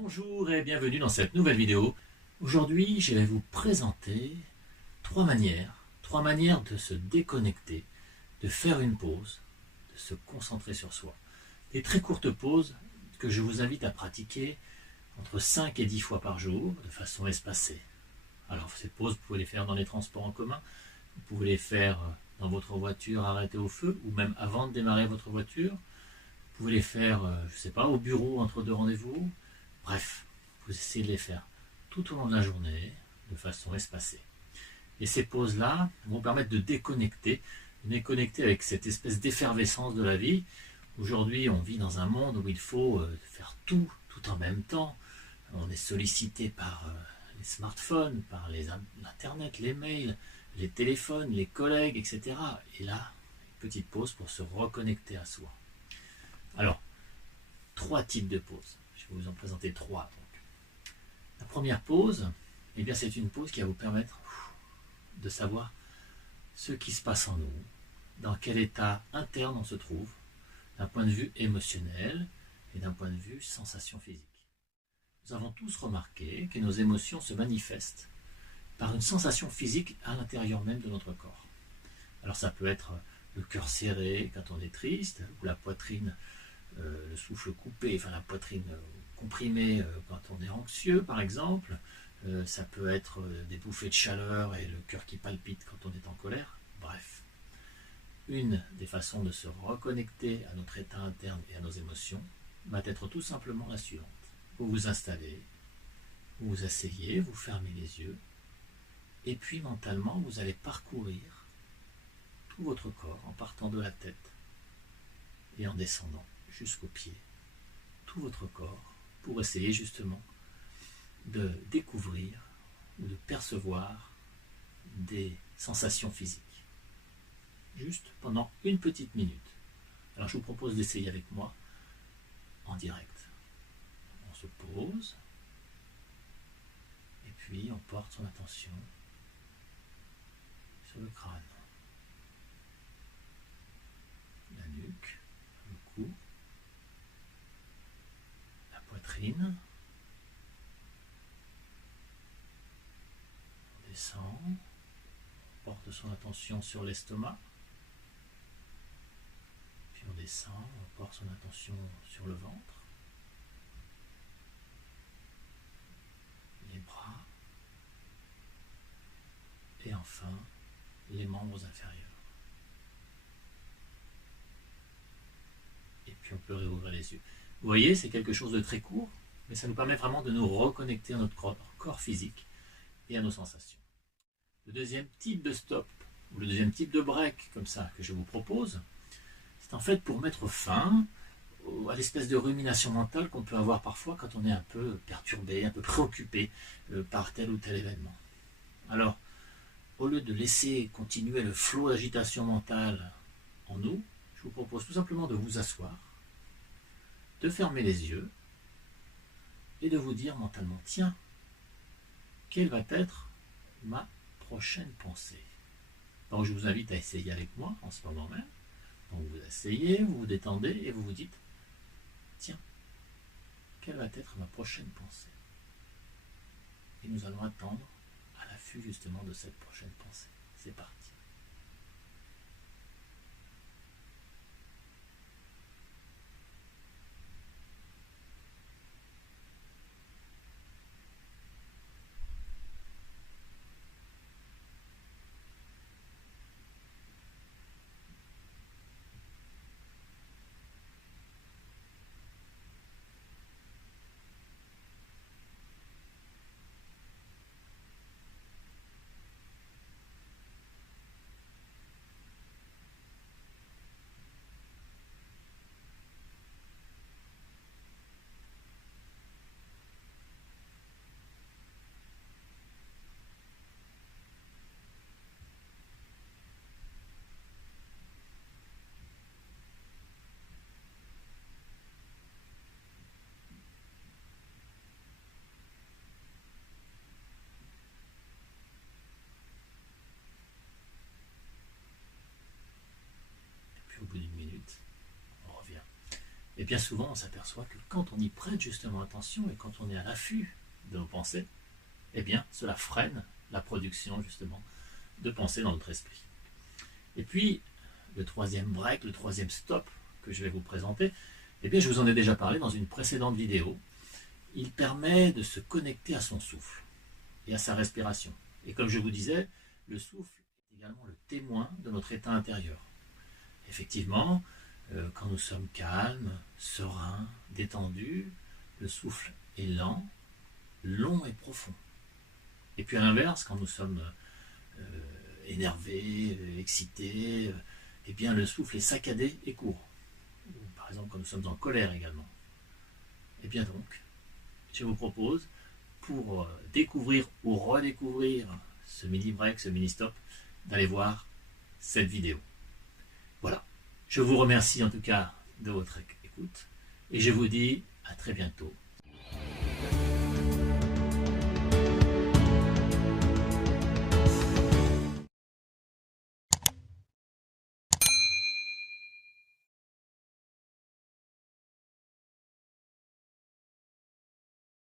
Bonjour et bienvenue dans cette nouvelle vidéo. Aujourd'hui, je vais vous présenter trois manières de se déconnecter, de faire une pause, de se concentrer sur soi. Des très courtes pauses que je vous invite à pratiquer entre 5 et 10 fois par jour, de façon espacée. Alors ces pauses, vous pouvez les faire dans les transports en commun, vous pouvez les faire dans votre voiture arrêtée au feu, ou même avant de démarrer votre voiture. Vous pouvez les faire, je ne sais pas, au bureau entre deux rendez-vous. Bref, vous essayez de les faire tout au long de la journée, de façon espacée. Et ces pauses-là vont permettre de déconnecter avec cette espèce d'effervescence de la vie. Aujourd'hui, on vit dans un monde où il faut faire tout en même temps. On est sollicité par les smartphones, par l'Internet, les mails, les téléphones, les collègues, etc. Et là, une petite pause pour se reconnecter à soi. Alors, trois types de pauses. Je vais vous en présenter trois. Donc. La première pause, eh bien, c'est une pause qui va vous permettre de savoir ce qui se passe en nous, dans quel état interne on se trouve, d'un point de vue émotionnel et d'un point de vue sensation physique. Nous avons tous remarqué que nos émotions se manifestent par une sensation physique à l'intérieur même de notre corps. Alors ça peut être le cœur serré quand on est triste, ou la poitrine, le souffle coupé, enfin la poitrine comprimée quand on est anxieux par exemple. Ça peut être des bouffées de chaleur et le cœur qui palpite quand on est en colère. Bref, une des façons de se reconnecter à notre état interne et à nos émotions va être tout simplement la suivante. Vous vous installez, vous vous asseyez, vous fermez les yeux, et puis mentalement vous allez parcourir tout votre corps en partant de la tête et en descendant jusqu'aux pieds, tout votre corps, pour essayer justement de découvrir ou de percevoir des sensations physiques. Juste pendant une petite minute. Alors je vous propose d'essayer avec moi en direct. On se pose et puis on porte son attention sur le crâne, la nuque, le cou, la poitrine. On descend, on porte son attention sur l'estomac, puis on descend, on porte son attention sur le ventre, les bras, et enfin les membres inférieurs. Et puis on peut réouvrir les yeux. Vous voyez, c'est quelque chose de très court, mais ça nous permet vraiment de nous reconnecter à notre corps physique et à nos sensations. Le deuxième type de stop, ou le deuxième type de break, comme ça, que je vous propose, c'est en fait pour mettre fin à l'espèce de rumination mentale qu'on peut avoir parfois quand on est un peu perturbé, un peu préoccupé par tel ou tel événement. Alors, au lieu de laisser continuer le flot d'agitation mentale en nous, je vous propose tout simplement de vous asseoir, de fermer les yeux et de vous dire mentalement, tiens, quelle va être ma prochaine pensée? Donc je vous invite à essayer avec moi en ce moment même. Donc vous asseyez, vous vous détendez et vous vous dites, tiens, quelle va être ma prochaine pensée? Et nous allons attendre à l'affût justement de cette prochaine pensée. C'est parti. Et bien souvent, on s'aperçoit que quand on y prête justement attention et quand on est à l'affût de nos pensées, eh bien, cela freine la production justement de pensées dans notre esprit. Et puis, le troisième break, le troisième stop que je vais vous présenter, eh bien, je vous en ai déjà parlé dans une précédente vidéo. Il permet de se connecter à son souffle et à sa respiration. Et comme je vous disais, le souffle est également le témoin de notre état intérieur. Effectivement, quand nous sommes calmes, sereins, détendus, le souffle est lent, long et profond. Et puis à l'inverse, quand nous sommes énervés, excités, eh bien le souffle est saccadé et court. Par exemple, quand nous sommes en colère également. Et bien donc, je vous propose, pour découvrir ou redécouvrir ce mini-break, ce mini-stop, d'aller voir cette vidéo. Voilà. Je vous remercie en tout cas de votre écoute et je vous dis à très bientôt